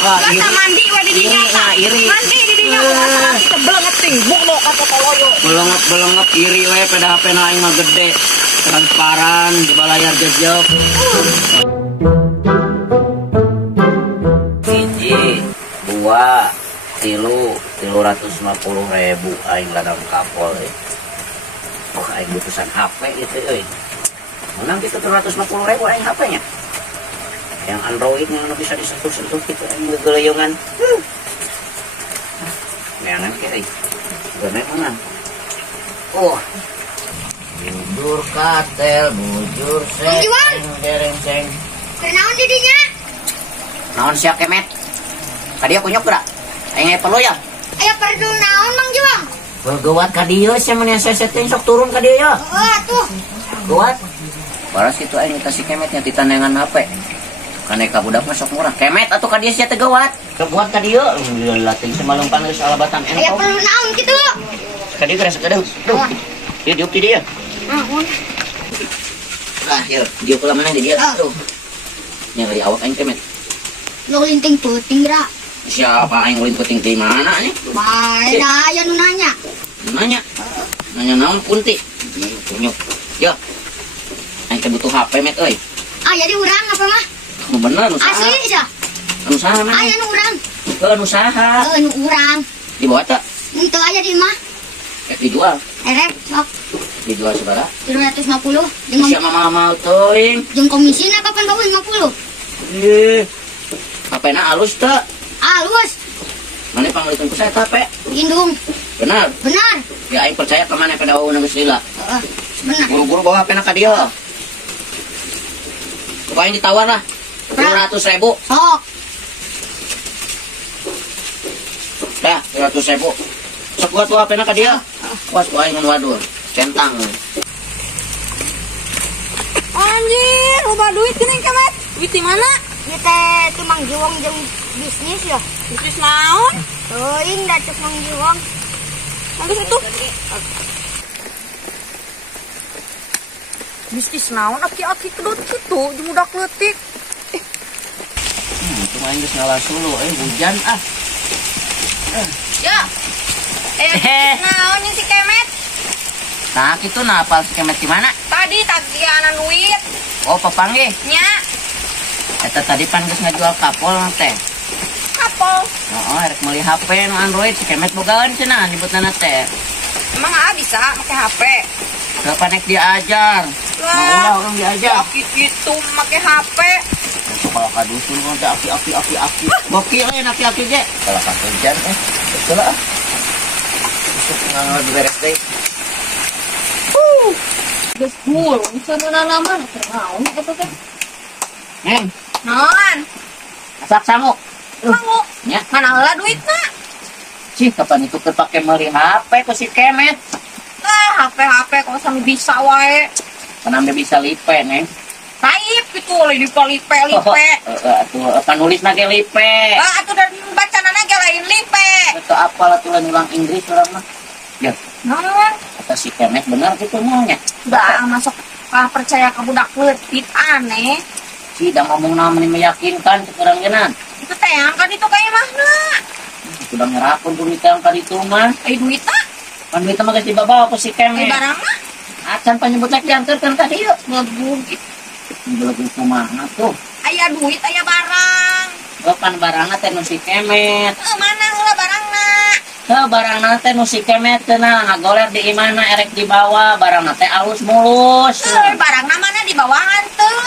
Biasa mandi wa di dinya. Iri. Mandi di dinya kita belenget tingbuk lo kata toloyo. Belengep iri we pada HP na aing mah gede. Transparan di layar jejak. Hiji, 2, 350.000 aing ladang kapol. Oh, aing butusan HP gitu euy. Menang kita 350.000 aing HP-nya. Yang Android yang bisa disentuh-sentuh gitu aing geuleuyeungan. Neangan kieu. Bener menang. Oh. Bujur katel, bujur seng, dereng-seng. Kenaon di dinya? Naon sia kemet? Kadi aku nyok geura. Aing perlu ya? Aya perlu naon Mang Juang? Bergawat ka dieu sia mun sesetting sok turun ka dieu ya. Heeh atuh. Gawat. Baras itu aing kasih kemetnya ditanengan HP. Kaneka budak mah sok murah. Kemet atuh ka dieu sia teh gawat. Gawat ka dieu. Alhamdulillah teh semaleumpang geus alabatan Aya entong. perlu naon kitu? Ka dieu geus kadeuh. Duh. Dieu diuk di dieu. Naon? Lah, yuk, diuk ulah menang di dieu. Tuh. Nya di awak aing kemet. Lo linting puting ra. Siapa aing ulin puting di mana nih? Bae da aya nu nanya. Nanya naon kunti? Kunyuk. Yo. Aing teh butuh HP met euy. Aya di urang apa mah? Nu bener nu saha? Asli sia. Nu saha mah? Aya nu urang. Nu saha? Nu urang. Dibawa teh? Henteu aya di mah. Dijual. Erek sok Dijual sabaraha? 350 Sia mama teuing. jeung komisina kapan bawa 50. Ih. HP-na alus teh. Alus. Mane panglitun ku saya HP? Indung. Benar. Benar. Ya aing percaya ka mana pada wawuna geus lila. Heeh. Benar. Buru-buru bawa HP-na ka dieu. Pokoknya ditawar lah 200.000. Sok. Dah 200.000. Sok gua tuh HP-na ka dia. Was aing ngan wadur. Centang. Anjir, loba duit geuning kemet. Duit di mana? Ieu teh ti Mang Juang jeung bisnis ya. Bisnis naon? Teuing da cek Mang Juang. Habis itu bisnis naon aki-aki kedut kitu jeung budak leutik. Cuma aing geus ngalas dulu, hujan ah. Ya. Naon si kemet? Nah, kitu na apal si kemet di mana? Tadi tagihan duit. Oh, papanggih. Nya. Eta tadi pan geus ngajual kapol teh. Kapol. Heeh, rek meuli HP nu Android si kemet bogaan cenah nyebutna teh. Emang bisa pakai HP? Kapan nek diajar? Mau orang diajar. Gitu pakai HP. Kalau ka dusun kan teh aki. Gokil aki ge. Kalau ka hujan betul ah. Besok nggak beres deh. Geus gulung seunalaman naon eta teh? Neng, Naon? masak sangu. Sangu. Ya, Mana heula duitna? sih kapan itu kepake meuli HP ku si kemet. HP kok sami bisa wae. Penambe bisa lipe, Neng. Taip gitu lipe. Atuh panulis ge lipe. Atuh dan bacanana ge lain lipe. Itu apal atuh lain ulang Inggris urang mah. Ya, Naon? kata si kemet bener gitu maunya. Udah masuk percaya ke budak leutik aneh. Si da ngomong nama meyakinkan ke urang genan. Itu teh angkat itu kayak mana? Sudah nyerahkeun duit yang kali itu mah. Duitna? Kan duit mah geus dibawa ku si kemet. Barangna? Acan panyebutna diangkeurkeun ka dieu. Ngebug. Belum kumaha tuh. Aya duit, aya barang. Bukan barangna teh nu si kemet. Mana heula barangna? Heuh barangna teh nu si kemet teh nah ngagoler di imana erek dibawa barangna teh alus mulus. Barangna mana di bawahan teu?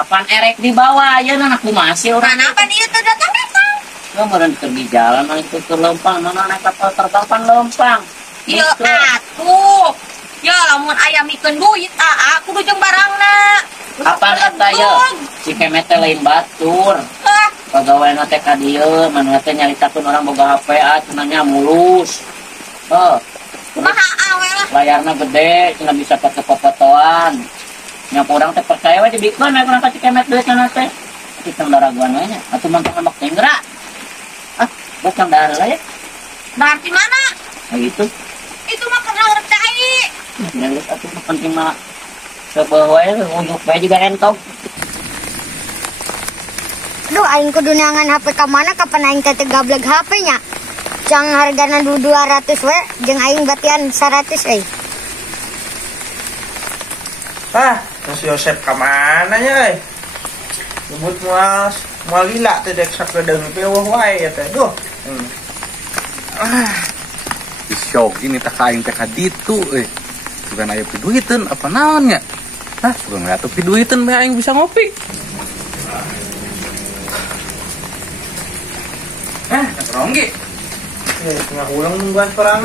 Apaan erek dibawa ayeuna aku masih urang. Kenapa dia teu datang-datang? Meureun keur di jalan mah itu keur lempang mana naik kapal terbang pan lempang. Ya atuh. Ya lamun aya mikeun duit kudu jeung barangna. Apaan eta ye? Si kemet teh lain batur. Pagaweana teh ka dieu, maneh teh nyaritakeun urang boga HP cenah mulus. Kumaha awe lah. Layarna gede, cenah bisa foto-fotoan. Nya urang teh percaya we dibikeun we urang ka si kemet deui cenah teh. Kita daraguan we nya, atuh mantong amak tenggera. Bocang darah lah ya. Berarti mana? Nah itu. Itu mah kena ngercai. Nyalus atuh penting mah sebuah wae untuk bae juga entok. Duh, aing kudu neangan HP ka mana kapan aing teh gableg HP-nya. Cang hargana 200 we, jeung aing batian 100 euy. Mas Yosep ka mana nya euy? Nyebut moal lila teh dek sakedeung teh wah wae teh. Duh. Syok ini tak kain teh kaditu bukan aya piduiteun apa naon nya. Sugan atuh piduiteun bae aing bisa ngopi. Ronggi. Tengah ulang nungguan perang.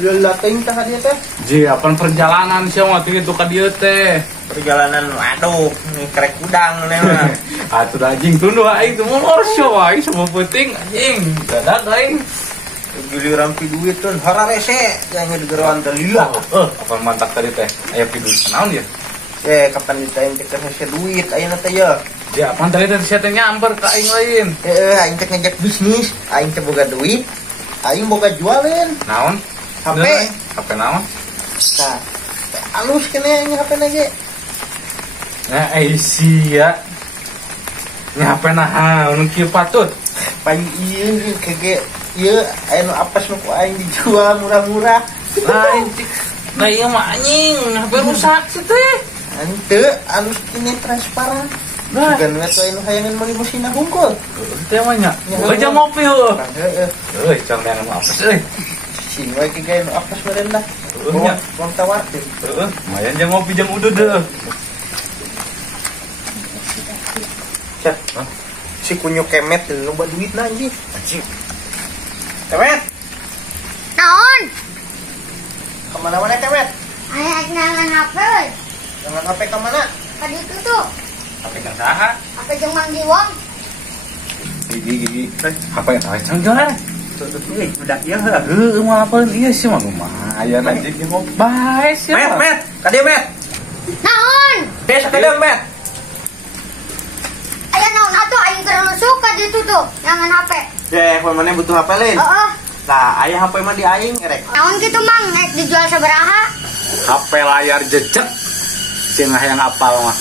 Lila teuing tah dia teh. Ji, apan perjalanan sia mah teh ka dieu teh. Perjalanan aduh, ini kerek udang nih mah. Atuh anjing tunduh aing teh molor syo aing sama penting anjing. Dadak aing. Giliran piduit tuh hararese jangan digeroan teh lila. Apa mantap tadi teh? Aya piduit naon ya? Kapan ditanya kita kasih duit ayeuna teh ya. Ya, apaan tadi teh saya teh nyamper ka aing lain. Aing teh ngajak bisnis, aing teh boga duit, aing boga jualin. Naon? HP. HP naon? Nah, alus kene aing HP na ge. Nah, sia. Nya HP nah, nu kieu patut. Paling ieu kege ieu anu apes nu ku aing dijual murah-murah. Lain cik. Nah iya mah anjing, HP rusak sih teh. Henteu alus kene transparan. Nah, Gan we teh anu hayangan meuli mesinna hungkul. teh mah nya. Aja ngopi heuh. Heeh. Can yang apes euy. Sing we kege anu apes meureun dah. Wong tawarkeun. Heeh, lumayan jang ngopi jang udud deh. Cek. Si kunyo kemet teh loba duitna anjing. Anjing. Kemet, Naon? kemana-mana kemet? Aing neangan HP euy. Jangan HP kemana? Ka ditu tuh. HP kang saha? HP jeung Mang Jiwong. Gigi. HP cang jalan. Tuh, budak ieu heuh. Heuh, mah apaeun ieu sih mah lumayan anjing ge ngopi. Bae sih. Met, ka dieu met. Naon? Bes ka dieu met. Aya naon atuh aing keur suka ditu tuh neangan HP. Mun maneh butuh HP lain. Heeh. Nah, aya HP mah di aing erek. Naon kitu Mang? Nek dijual sabaraha? HP layar jejak. Sing hayang apal mah.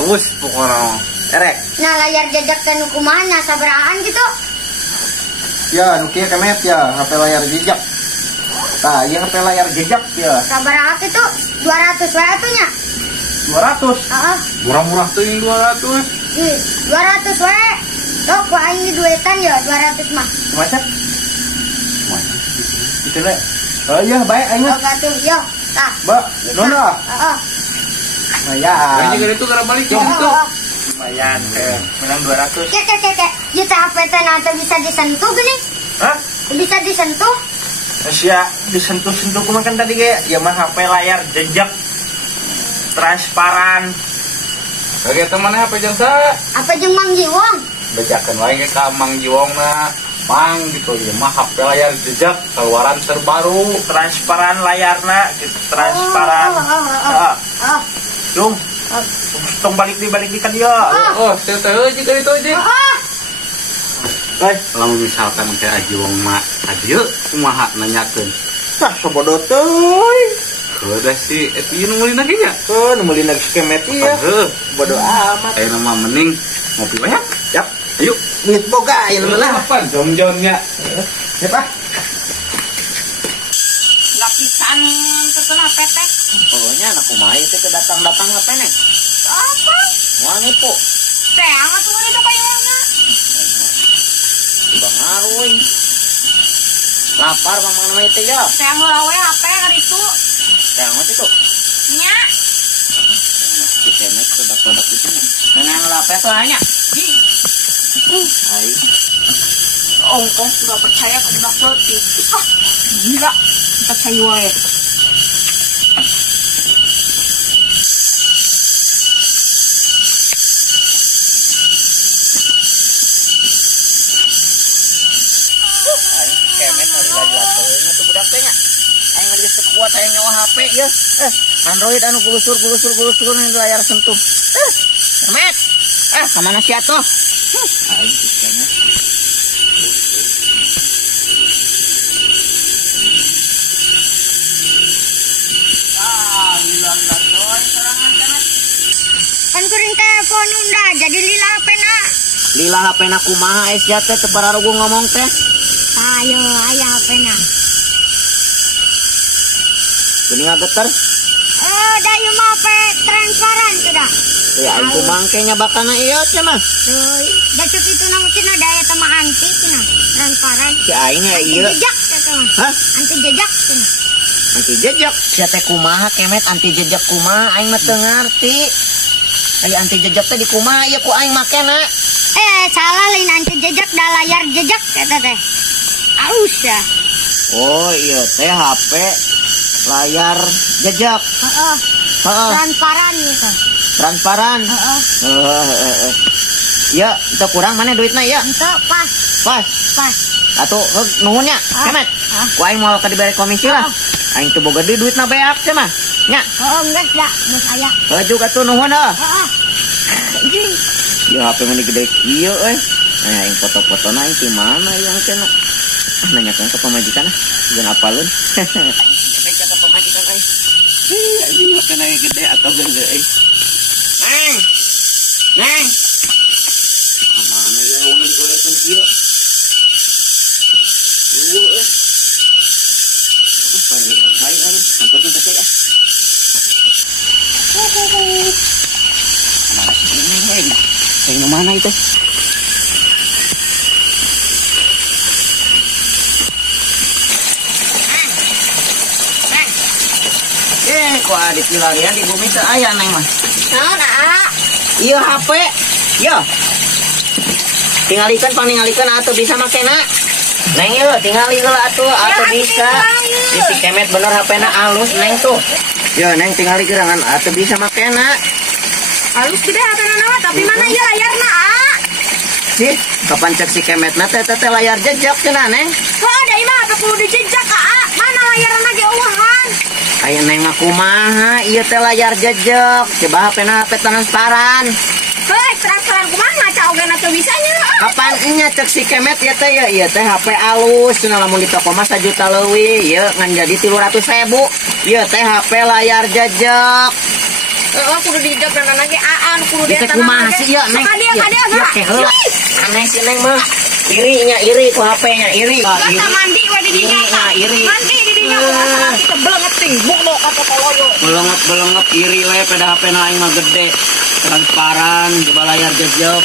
Alus pokona mah. Erek. Nah layar jejak teh nu kumaha nya sabarahaan gitu? Ya, nu kieu kemet ya, HP layar jejak. Tah, ieu HP layar jejak ya, Sabaraha kitu? 200 wae atuh nya. 200. Heeh. Murah-murah tuh yang 200. Ih, 200 wae. Tuh, ku aing duitan ya 200 mah. Macet. Gitu le. Oh iya, baik aing mah. Oke tuh, yo. Tah. Mbak, nona. Heeh. Lumayan. Kayaknya itu karena balik Heeh. gitu. Lumayan. Menang 200. Kek. Ieu teh HP teh nanti bisa disentuh gini? Hah? Bisa disentuh? Asia disentuh-sentuh kumakan tadi ge, ya mah HP layar jejak transparan. Bagi temannya apa jang sa? Apa jeung Mang Jiwong? Bejakan lagi ke Mang Jiwongna. Mang gitu ya mah HP layar jejak keluaran terbaru. Transparan layarna, gitu, transparan. Oh. Cung, tong balik di kan dia. Oh, teu jika itu aja. Oh. Kalau misalkan kayak Jiwong mah adieu kumaha nanyakeun. Sah sobodo teuy. Udah sih eta ieu nu meulina ge nya. Nu meuli lagi skemet ieu. Heuh, Bodo amat. aya mah mending ngopi wae. Yap. Ayo. Duit boga ieu mah. Apa jom-jomnya? Siapa? Lapisan teu kena PT. Pokoknya anak kumaha itu datang-datang apa nih? Apa? Mau nipu. Teh atuh itu kayaknya. Tiba ngaruh. Lapar mamang nama itu ya. Teh heula we HP hari itu. Tengok itu. Nya. Di kemet produk-produk itu. Nenang lapar tuh hanya. Ayo. Ongkong sudah percaya ke budak leutik. Gila. Percaya wae. Kemet mau dilajuan tuh budak teh nya. Aing mah geus kuat aing nyawa HP ya. Android anu gulusur di layar sentuh. Kemet. Kemana sih atuh? Aing si kemet. Kan kuring telepon unda jadi lila HP na. Lila HP na kumaha es jate teu pararugu ngomong teh. Ayo, aya HP-na. Geuning geter. Dayu mah HP transparan kada. Ya aing kumangke nya bakana ieu teh mah. Teuy, da ceuk itu na cina daya teh mah anti cina. Transparan. Si aing ya ieu. Jejak eta mah. Hah? Anti jejak cina. Anti jejak. Sia teh kumaha kemet anti jejak kumaha aing mah teu ngarti. Aya anti jejak teh di kumaha ieu ku aing makena. Salah lain anti jejak da layar jejak eta teh. Aus ya. Oh iya teh HP layar jejak. Heeh. Heeh. Transparan gitu. Transparan. Heeh. Ya, itu kurang mana duitnya ya? Ente pas. Pas. Pas. Atuh nuhunnya, kemet. Ku aing mau ka dibere komisi lah. Aing teu boga deui duitna beak teh mah. Nya. Heeh, geus da, geus aya. Heuh atuh nuhun heuh. Heeh. Anjing. Ieu HP mah gede kieu euy. Nah, aing foto-fotona aing di mana yang cenah? Nanyakeun ke pamajikan ah. Jeung apalun. Baik ka pamajikan euy. Anjing HP-na gede atau gede euy. Neng. Neng. Mana ya ulah digolekeun kieu. Apa ini? Hai, sampai tu tak ya. Mana sih ini? Yang mana itu? Kok ada pilarian di bumi teu aya neng mah. Naon aa? Ieu HP. Yo. Tingalikeun paninggalikeun atuh bisa makena. Neng yuk, tinggali heula atuh, atuh bisa. Si kemet bener HP-na alus neng tuh. Yo neng tinggali gerangan atuh bisa makena. Halus gede HP-na naon, tapi mana ieu layarna aa? Sih, kapan cek si kemetna teh layar jejak cenah neng. Heuh, da ieu mah HP kudu dijejak aa. Mana layarna ge eueuhan? Aya neng mah kumaha, ieu teh layar jejak. Coba HP-na HP transparan. Heuh, transparan kumaha ngaca ogena teu bisa nya. Kapan nya cek si kemet ya teh ya, ieu teh HP alus cenah lamun di toko mah 1 juta leuwih, ieu ngan jadi 300.000. Ieu teh HP layar jejak. Heeh, kudu dijejak dan lagi aan kudu Ieu teh kumaha sih ieu neng? Ieu teh heula. Aneh si neng mah. Iri ku HP-nya, iri. Kata mandi we di dinya. Iri. Mandi di dinya kumaha kita belenget tingbuk do kata koloyo. Belengep iri we pada HP-na aing mah gede. Transparan, coba layar jejak.